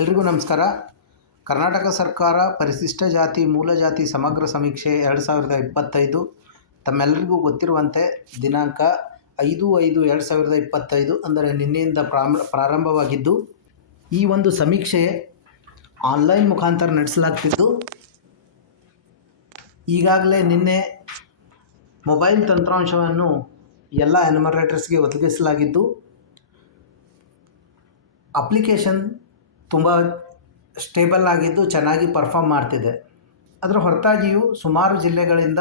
ಎಲ್ರಿಗೂ ನಮಸ್ಕಾರ. ಕರ್ನಾಟಕ ಸರ್ಕಾರ ಪರಿಶಿಷ್ಟ ಜಾತಿ ಮೂಲ ಜಾತಿ ಸಮಗ್ರ ಸಮೀಕ್ಷೆ 2025 ತಮ್ಮೆಲ್ಲರಿಗೂ ಗೊತ್ತಿರುವಂತೆ ದಿನಾಂಕ 5/5/2025 ಅಂದರೆ ನಿನ್ನೆಯಿಂದ ಪ್ರಾರಂಭವಾಗಿದ್ದು, ಈ ಒಂದು ಸಮೀಕ್ಷೆ ಆನ್ಲೈನ್ ಮುಖಾಂತರ ನಡೆಸಲಾಗ್ತಿದ್ದು, ಈಗಾಗಲೇ ನಿನ್ನೆ ಮೊಬೈಲ್ ತಂತ್ರಾಂಶವನ್ನು ಎಲ್ಲ ಎನ್ಯುಮರೇಟರ್ಸ್ಗೆ ಒದಗಿಸಲಾಗಿದ್ದು, ಅಪ್ಲಿಕೇಶನ್ ತುಂಬ ಸ್ಟೇಬಲ್ ಆಗಿದ್ದು ಚೆನ್ನಾಗಿ ಪರ್ಫಾರ್ಮ್ ಮಾಡ್ತಿದೆ. ಅದರ ಹೊರತಾಗಿಯೂ ಸುಮಾರು ಜಿಲ್ಲೆಗಳಿಂದ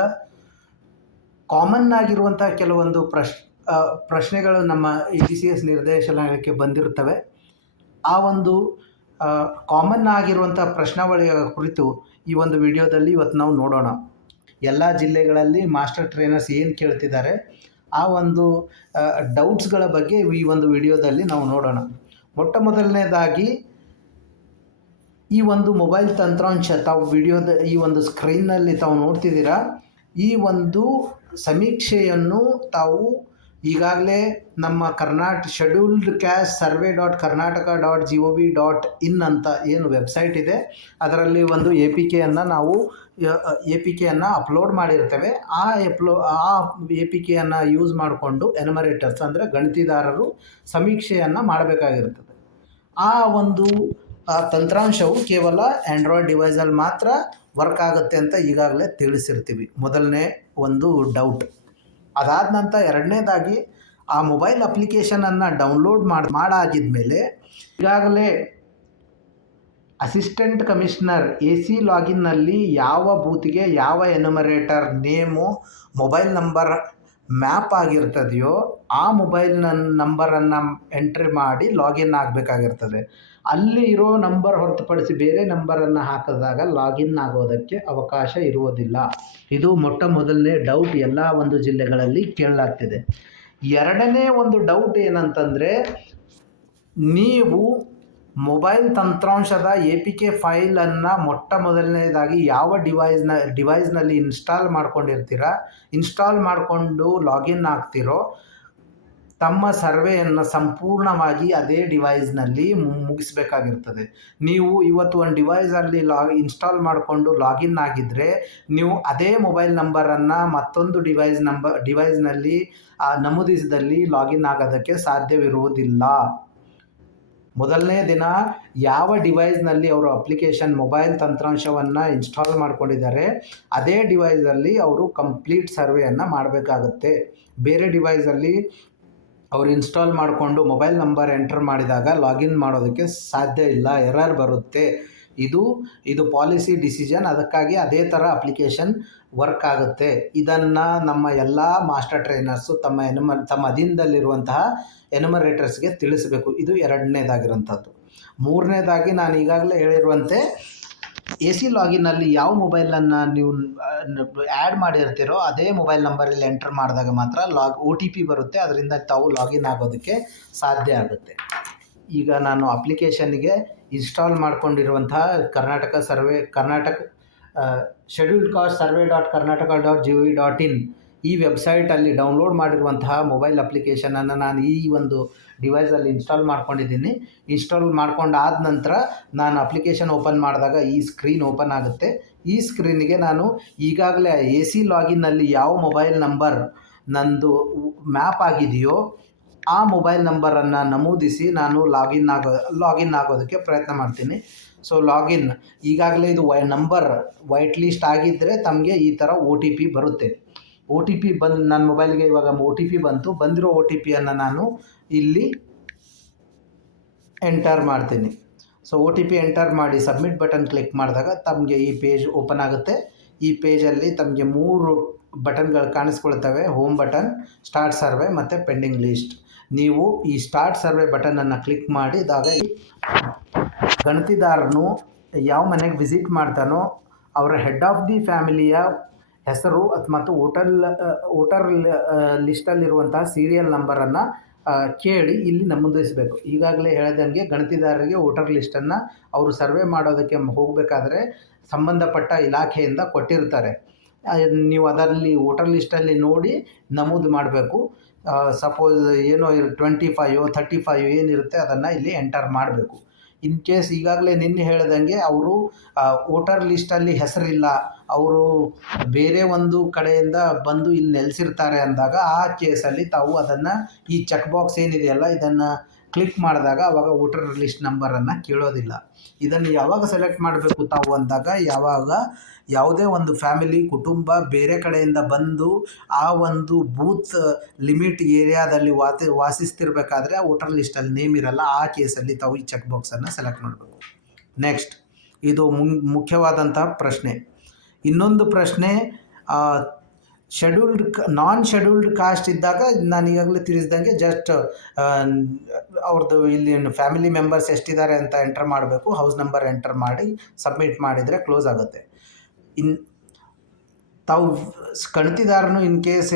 ಕಾಮನ್ ಆಗಿರುವಂಥ ಕೆಲವೊಂದು ಪ್ರಶ್ನೆಗಳು ನಮ್ಮ EDCS ನಿರ್ದೇಶನಾಲಯಕ್ಕೆ ಬಂದಿರುತ್ತವೆ. ಆ ಒಂದು ಕಾಮನ್ ಆಗಿರುವಂಥ ಪ್ರಶ್ನಾವಳಿಯ ಕುರಿತು ಈ ಒಂದು ವಿಡಿಯೋದಲ್ಲಿ ಇವತ್ತು ನಾವು ನೋಡೋಣ. ಎಲ್ಲ ಜಿಲ್ಲೆಗಳಲ್ಲಿ ಮಾಸ್ಟರ್ ಟ್ರೈನರ್ಸ್ ಏನು ಕೇಳ್ತಿದ್ದಾರೆ ಆ ಒಂದು ಡೌಟ್ಸ್ಗಳ ಬಗ್ಗೆ ಈ ಒಂದು ವಿಡಿಯೋದಲ್ಲಿ ನಾವು ನೋಡೋಣ. ಮೊಟ್ಟ ಮೊದಲನೇದಾಗಿ ಈ ಒಂದು ಮೊಬೈಲ್ ತಂತ್ರಾಂಶ ತಾವು ವಿಡಿಯೋದ ಈ ಒಂದು ಸ್ಕ್ರೀನ್ನಲ್ಲಿ ತಾವು ನೋಡ್ತಿದ್ದೀರಾ. ಈ ಒಂದು ಸಮೀಕ್ಷೆಯನ್ನು ತಾವು ಈಗಾಗಲೇ ನಮ್ಮ ಶೆಡ್ಯೂಲ್ಡ್ ಕ್ಯಾಸ್ಟ್ survey.karnataka.gov.in ಅಂತ ಏನು ವೆಬ್ಸೈಟ್ ಇದೆ, ಅದರಲ್ಲಿ ಒಂದು APKಯನ್ನು ಅಪ್ಲೋಡ್ ಮಾಡಿರ್ತೇವೆ. ಆ APKಯನ್ನು ಯೂಸ್ ಮಾಡಿಕೊಂಡು ಎನ್ಯುಮರೇಟರ್ಸ್ ಅಂದರೆ ಗಣತಿದಾರರು ಸಮೀಕ್ಷೆಯನ್ನು ಮಾಡಬೇಕಾಗಿರ್ತದೆ. ಆ ಒಂದು ತಂತ್ರಾಂಶವು ಕೇವಲ ಆ್ಯಂಡ್ರಾಯ್ಡ್ ಡಿವೈಸಲ್ಲಿ ಮಾತ್ರ ವರ್ಕ್ ಆಗುತ್ತೆ ಅಂತ ಈಗಾಗಲೇ ತಿಳಿಸಿರ್ತೀವಿ. ಮೊದಲನೇ ಒಂದು ಡೌಟ್. ಅದಾದ ನಂತರ ಎರಡನೇದಾಗಿ ಆ ಮೊಬೈಲ್ ಅಪ್ಲಿಕೇಶನನ್ನು ಡೌನ್ಲೋಡ್ ಮಾಡಾಗಿದ ಮೇಲೆ ಈಗಾಗಲೇ ಅಸಿಸ್ಟೆಂಟ್ ಕಮಿಷನರ್ AC ಲಾಗಿನ್ನಲ್ಲಿ ಯಾವ ಬೂತಿಗೆ ಯಾವ ಎನ್ಯುಮರೇಟರ್ ನೇಮು ಮೊಬೈಲ್ ನಂಬರ್ ಮ್ಯಾಪ್ ಆಗಿರ್ತದೆಯೋ ಆ ಮೊಬೈಲ್ ನಂಬರನ್ನು ಎಂಟ್ರಿ ಮಾಡಿ ಲಾಗಿನ್ ಆಗಬೇಕಾಗಿರ್ತದೆ. ಅಲ್ಲಿ ಇರೋ ನಂಬರ್ ಹೊರತುಪಡಿಸಿ ಬೇರೆ ನಂಬರನ್ನು ಹಾಕಿದಾಗ ಲಾಗಿನ್ ಆಗೋದಕ್ಕೆ ಅವಕಾಶ ಇರುವುದಿಲ್ಲ. ಇದು ಮೊಟ್ಟ ಮೊದಲನೇ ಡೌಟ್ ಎಲ್ಲ ಒಂದು ಜಿಲ್ಲೆಗಳಲ್ಲಿ ಕೇಳಲಾಗ್ತಿದೆ. ಎರಡನೇ ಒಂದು ಡೌಟ್ ಏನಂತಂದರೆ, ನೀವು ಮೊಬೈಲ್ ತಂತ್ರಾಂಶದ APK ಫೈಲನ್ನು ಮೊಟ್ಟ ಮೊದಲನೇದಾಗಿ ಯಾವ ಡಿವೈಸ್ನಲ್ಲಿ ಇನ್ಸ್ಟಾಲ್ ಮಾಡಿಕೊಂಡು ಲಾಗಿನ್ ಆಗ್ತಿರೋ ತಮ್ಮ ಸರ್ವೆಯನ್ನು ಸಂಪೂರ್ಣವಾಗಿ ಅದೇ ಡಿವೈಸ್ನಲ್ಲಿ ಮುಗಿಸ್ಬೇಕಾಗಿರ್ತದೆ. ನೀವು ಇವತ್ತು ಒಂದು ಡಿವೈಸಲ್ಲಿ ಇನ್ಸ್ಟಾಲ್ ಮಾಡಿಕೊಂಡು ಲಾಗಿನ್ ಆಗಿದ್ದರೆ ನೀವು ಅದೇ ಮೊಬೈಲ್ ನಂಬರನ್ನು ಮತ್ತೊಂದು ಡಿವೈಸ್ನಲ್ಲಿ ನಮೂದಿಸಿದಲ್ಲಿ ಲಾಗಿನ್ ಆಗೋದಕ್ಕೆ ಸಾಧ್ಯವಿರುವುದಿಲ್ಲ. ಮೊದಲನೇ ದಿನ ಯಾವ ಡಿವೈಸ್ನಲ್ಲಿ ಅವರು ಮೊಬೈಲ್ ತಂತ್ರಾಂಶವನ್ನು ಇನ್ಸ್ಟಾಲ್ ಮಾಡ್ಕೊಂಡಿದ್ದಾರೆ ಅದೇ ಡಿವೈಸಲ್ಲಿ ಅವರು ಕಂಪ್ಲೀಟ್ ಸರ್ವೆಯನ್ನು ಮಾಡಬೇಕಾಗುತ್ತೆ. ಬೇರೆ ಡಿವೈಸಲ್ಲಿ ಅವರು ಇನ್ಸ್ಟಾಲ್ ಮಾಡಿಕೊಂಡು ಮೊಬೈಲ್ ನಂಬರ್ ಎಂಟರ್ ಮಾಡಿದಾಗ ಲಾಗಿನ್ ಮಾಡೋದಕ್ಕೆ ಸಾಧ್ಯ ಇಲ್ಲ, ಎರರ್ ಬರುತ್ತೆ. ಇದು ಪಾಲಿಸಿ ಡಿಸಿಷನ್. ಅದಕ್ಕಾಗಿ ಅದೇ ಥರ ಅಪ್ಲಿಕೇಶನ್ ವರ್ಕ್ ಆಗುತ್ತೆ. ಇದನ್ನು ನಮ್ಮ ಎಲ್ಲ ಮಾಸ್ಟರ್ ಟ್ರೈನರ್ಸು ತಮ್ಮ ಅಧೀನದಲ್ಲಿರುವಂತಹ ಎನ್ಯುಮರೇಟರ್ಸ್ಗೆ ತಿಳಿಸಬೇಕು. ಇದು ಎರಡನೇದಾಗಿರೋಂಥದ್ದು. ಮೂರನೇದಾಗಿ ನಾನು ಈಗಾಗಲೇ ಹೇಳಿರುವಂತೆ AC ಲಾಗಿನ್ನಲ್ಲಿ ಯಾವ ಮೊಬೈಲನ್ನು ನೀವು ಆ್ಯಡ್ ಮಾಡಿರ್ತೀರೋ ಅದೇ ಮೊಬೈಲ್ ನಂಬರಲ್ಲಿ ಎಂಟರ್ ಮಾಡಿದಾಗ ಮಾತ್ರ OTP ಬರುತ್ತೆ. ಅದರಿಂದ ತಾವು ಲಾಗಿನ್ ಆಗೋದಕ್ಕೆ ಸಾಧ್ಯ ಆಗುತ್ತೆ. ಈಗ ನಾನು ಅಪ್ಲಿಕೇಶನ್ಗೆ ಇನ್ಸ್ಟಾಲ್ ಮಾಡ್ಕೊಂಡಿರುವಂತಹ ಕರ್ನಾಟಕ ಶೆಡ್ಯೂಲ್ಡ್ ಕಾಸ್ಟ್ survey.karnataka.gov.in ಈ ವೆಬ್ಸೈಟಲ್ಲಿ ಡೌನ್ಲೋಡ್ ಮಾಡಿರುವಂತಹ ಮೊಬೈಲ್ ಅಪ್ಲಿಕೇಶನನ್ನು ನಾನು ಈ ಒಂದು ಡಿವೈಸಲ್ಲಿ ಇನ್ಸ್ಟಾಲ್ ಮಾಡ್ಕೊಂಡಿದ್ದೀನಿ. ಇನ್ಸ್ಟಾಲ್ ಮಾಡ್ಕೊಂಡಾದ ನಂತರ ನಾನು ಅಪ್ಲಿಕೇಶನ್ ಓಪನ್ ಮಾಡಿದಾಗ ಈ ಸ್ಕ್ರೀನ್ ಓಪನ್ ಆಗುತ್ತೆ. ಈ ಸ್ಕ್ರೀನಿಗೆ ನಾನು ಈಗಾಗಲೇ AC ಲಾಗಿನ್ನಲ್ಲಿ ಯಾವ ಮೊಬೈಲ್ ನಂಬರ್ ನಂದು ಮ್ಯಾಪ್ ಆಗಿದೆಯೋ ಆ ಮೊಬೈಲ್ ನಂಬರನ್ನು ನಮೂದಿಸಿ ನಾನು ಲಾಗಿನ್ ಆಗೋದಕ್ಕೆ ಪ್ರಯತ್ನ ಮಾಡ್ತೀನಿ. ಸೊ ಲಾಗಿನ್ ಈಗಾಗಲೇ ಇದು ನಂಬರ್ ವೈಟ್ ಲಿಸ್ಟ್ ಆಗಿದ್ದರೆ ತಮಗೆ ಈ ಥರ OTP ಬರುತ್ತೆ. OTP ನನ್ನ ಮೊಬೈಲ್ಗೆ ಇವಾಗ OTP ಬಂದಿರೋ OTPಯನ್ನು ನಾನು ಇಲ್ಲಿ ಎಂಟರ್ ಮಾಡ್ತೀನಿ. ಸೊ OTP ಎಂಟರ್ ಮಾಡಿ ಸಬ್ಮಿಟ್ ಬಟನ್ ಕ್ಲಿಕ್ ಮಾಡಿದಾಗ ತಮಗೆ ಈ ಪೇಜ್ ಓಪನ್ ಆಗುತ್ತೆ. ಈ ಪೇಜಲ್ಲಿ ತಮಗೆ 3 ಬಟನ್ಗಳು ಕಾಣಿಸ್ಕೊಳ್ತವೆ: ಹೋಮ್ ಬಟನ್, ಸ್ಟಾರ್ಟ್ ಸರ್ವೆ ಮತ್ತು ಪೆಂಡಿಂಗ್ ಲಿಸ್ಟ್. ನೀವು ಈ ಸ್ಟಾರ್ಟ್ ಸರ್ವೆ ಬಟನನ್ನು ಕ್ಲಿಕ್ ಮಾಡಿದಾಗ ಗಣತಿದಾರನು ಯಾವ ಮನೆಗೆ ವಿಸಿಟ್ ಮಾಡ್ತಾನೋ ಅವರ ಹೆಡ್ ಆಫ್ ದಿ ಫ್ಯಾಮಿಲಿಯ ಹೆಸರು ಮತ್ತು ವೋಟರ್ ಲಿಸ್ಟಲ್ಲಿರುವಂತಹ ಸೀರಿಯಲ್ ನಂಬರನ್ನು ಕೇಳಿ ಇಲ್ಲಿ ನಮೂದಿಸಬೇಕು. ಈಗಾಗಲೇ ಹೇಳಿದಂಗೆ ಗಣತಿದಾರರಿಗೆ ವೋಟರ್ ಲಿಸ್ಟನ್ನು ಅವರು ಸರ್ವೆ ಮಾಡೋದಕ್ಕೆ ಹೋಗಬೇಕಾದ್ರೆ ಸಂಬಂಧಪಟ್ಟ ಇಲಾಖೆಯಿಂದ ಕೊಟ್ಟಿರ್ತಾರೆ. ನೀವು ಅದರಲ್ಲಿ ವೋಟರ್ ಲಿಸ್ಟಲ್ಲಿ ನೋಡಿ ನಮೂದು ಮಾಡಬೇಕು. ಸಪೋಸ್ ಏನೋ 25 35 ಏನಿರುತ್ತೆ ಅದನ್ನು ಇಲ್ಲಿ ಎಂಟರ್ ಮಾಡಬೇಕು. ಇನ್ ಕೇಸ್ ಈಗಾಗಲೇ ನಿನ್ನೆ ಹೇಳ್ದಂಗೆ ಅವರು ವೋಟರ್ ಲಿಸ್ಟಲ್ಲಿ ಹೆಸರಿಲ್ಲ, ಅವರು ಬೇರೆ ಒಂದು ಕಡೆಯಿಂದ ಬಂದು ಇಲ್ಲಿ ನೆಲೆಸಿರ್ತಾರೆ ಅಂದಾಗ ಆ ಕೇಸಲ್ಲಿ ತಾವು ಅದನ್ನು ಈ ಚೆಕ್ ಬಾಕ್ಸ್ ಏನಿದೆಯಲ್ಲ ಇದನ್ನು ಕ್ಲಿಕ್ ಮಾಡಿದಾಗ ಆವಾಗ ವೋಟರ್ ಲಿಸ್ಟ್ ನಂಬರನ್ನು ಕೇಳೋದಿಲ್ಲ. ಇದನ್ನು ಯಾವಾಗ ಸೆಲೆಕ್ಟ್ ಮಾಡಬೇಕು ತಾವು ಅಂದಾಗ ಯಾವುದೇ ಒಂದು ಫ್ಯಾಮಿಲಿ ಕುಟುಂಬ ಬೇರೆ ಕಡೆಯಿಂದ ಬಂದು ಆ ಒಂದು ಬೂತ್ ಲಿಮಿಟ್ ಏರಿಯಾದಲ್ಲಿ ವಾಸಿಸ್ತಿರ್ಬೇಕಾದ್ರೆ ಆ ವೋಟರ್ ಲಿಸ್ಟಲ್ಲಿ ನೇಮ್ ಇರಲ್ಲ. ಆ ಕೇಸಲ್ಲಿ ತಾವು ಈ ಚೆಕ್ ಬಾಕ್ಸನ್ನು ಸೆಲೆಕ್ಟ್ ಮಾಡಬೇಕು. ನೆಕ್ಸ್ಟ್, ಇದು ಮುಖ್ಯವಾದಂತಹ ಪ್ರಶ್ನೆ. ಇನ್ನೊಂದು ಪ್ರಶ್ನೆ, ನಾನ್ ಶೆಡ್ಯೂಲ್ಡ್ ಕಾಸ್ಟ್ ಇದ್ದಾಗ ನಾನು ಈಗಾಗಲೇ ತಿಳಿಸಿದಂಗೆ ಜಸ್ಟ್ ಅವ್ರದ್ದು ಇಲ್ಲಿ ಫ್ಯಾಮಿಲಿ ಮೆಂಬರ್ಸ್ ಎಷ್ಟಿದ್ದಾರೆ ಅಂತ ಎಂಟರ್ ಮಾಡಬೇಕು, ಹೌಸ್ ನಂಬರ್ ಎಂಟರ್ ಮಾಡಿ ಸಬ್ಮಿಟ್ ಮಾಡಿದರೆ ಕ್ಲೋಸ್ ಆಗುತ್ತೆ. ತಾವು ಕಣ್ತಿದಾರನು ಇನ್ ಕೇಸ್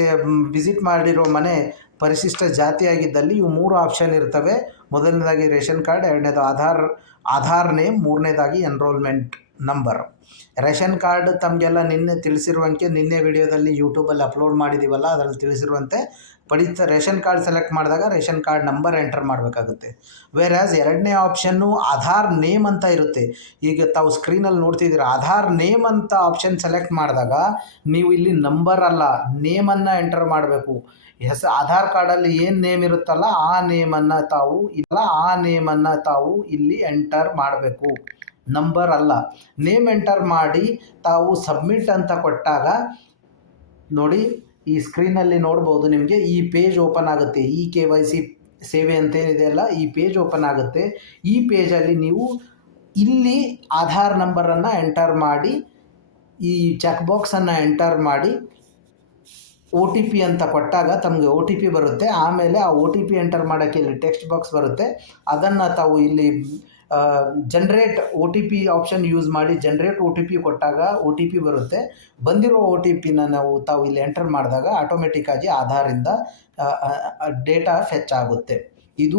ವಿಸಿಟ್ ಮಾಡಿರೋ ಮನೆ ಪರಿಶಿಷ್ಟ ಜಾತಿಯಾಗಿದ್ದಲ್ಲಿ ಇವು 3 ಆಪ್ಷನ್ ಇರ್ತವೆ. ಮೊದಲನೇದಾಗಿ ರೇಷನ್ ಕಾರ್ಡ್, ಎರಡನೇದು ಆಧಾರ್ ನೇಮ್, ಮೂರನೇದಾಗಿ ಎನ್ರೋಲ್ಮೆಂಟ್ ನಂಬರ್. ರೇಷನ್ ಕಾರ್ಡ್ ತಮಗೆಲ್ಲ ನಿನ್ನೆ ತಿಳಿಸಿರುವಂತೆ, ನಿನ್ನೆ ವಿಡಿಯೋದಲ್ಲಿ ಯೂಟ್ಯೂಬಲ್ಲಿ ಅಪ್ಲೋಡ್ ಮಾಡಿದ್ದೀವಲ್ಲ ಅದರಲ್ಲಿ ತಿಳಿಸಿರುವಂತೆ ರೇಷನ್ ಕಾರ್ಡ್ ಸೆಲೆಕ್ಟ್ ಮಾಡಿದಾಗ ರೇಷನ್ ಕಾರ್ಡ್ ನಂಬರ್ ಎಂಟರ್ ಮಾಡಬೇಕಾಗುತ್ತೆ. ವೇರ್ಯಾಸ್ ಎರಡನೇ ಆಪ್ಷನ್ನು ಆಧಾರ್ ನೇಮ್ ಅಂತ ಇರುತ್ತೆ. ಈಗ ತಾವು ಸ್ಕ್ರೀನಲ್ಲಿ ನೋಡ್ತಿದ್ದೀರ, ಆಧಾರ್ ನೇಮ್ ಅಂತ ಆಪ್ಷನ್ ಸೆಲೆಕ್ಟ್ ಮಾಡಿದಾಗ ನೀವು ಇಲ್ಲಿ ನಂಬರ್ ಅಲ್ಲ ನೇಮನ್ನು ಎಂಟರ್ ಮಾಡಬೇಕು. ಆಧಾರ್ ಕಾರ್ಡಲ್ಲಿ ಏನು ನೇಮ್ ಇರುತ್ತಲ್ಲ ಆ ನೇಮನ್ನು ತಾವು ಇಲ್ಲಿ ಎಂಟರ್ ಮಾಡಬೇಕು, ನಂಬರ್ ಅಲ್ಲ. ನೇಮ್ ಎಂಟರ್ ಮಾಡಿ ತಾವು ಸಬ್ಮಿಟ್ ಅಂತ ಕೊಟ್ಟಾಗ ನೋಡಿ, ಈ ಸ್ಕ್ರೀನಲ್ಲಿ ನೋಡ್ಬೋದು ನಿಮಗೆ ಈ ಪೇಜ್ ಓಪನ್ ಆಗುತ್ತೆ. ಈ KYC ಸೇವೆ ಅಂತೇನಿದೆಯಲ್ಲ ಈ ಪೇಜ್ ಓಪನ್ ಆಗುತ್ತೆ. ಈ ಪೇಜಲ್ಲಿ ನೀವು ಇಲ್ಲಿ ಆಧಾರ್ ನಂಬರನ್ನು ಎಂಟರ್ ಮಾಡಿ, ಈ ಚೆಕ್ ಬಾಕ್ಸನ್ನು ಎಂಟರ್ ಮಾಡಿ OTP ಅಂತ ಕೊಟ್ಟಾಗ ತಮಗೆ OTP ಬರುತ್ತೆ. ಆಮೇಲೆ ಆ OTP ಎಂಟರ್ ಮಾಡೋಕ್ಕೆ ಇಲ್ಲಿ ಟೆಕ್ಸ್ಟ್ ಬಾಕ್ಸ್ ಬರುತ್ತೆ. ಅದನ್ನು ತಾವು ಇಲ್ಲಿ ಜನರೇಟ್ OTP ಆಪ್ಷನ್ ಯೂಸ್ ಮಾಡಿ ಜನರೇಟ್ OTP ಕೊಟ್ಟಾಗ OTP ಬರುತ್ತೆ. ಬಂದಿರೋ OTPನ ತಾವು ಇಲ್ಲಿ ಎಂಟರ್ ಮಾಡಿದಾಗ ಆಟೋಮೆಟಿಕ್ಕಾಗಿ ಆಧಾರಿಂದ ಡೇಟಾ ಫೆಚ್ ಆಗುತ್ತೆ. ಇದು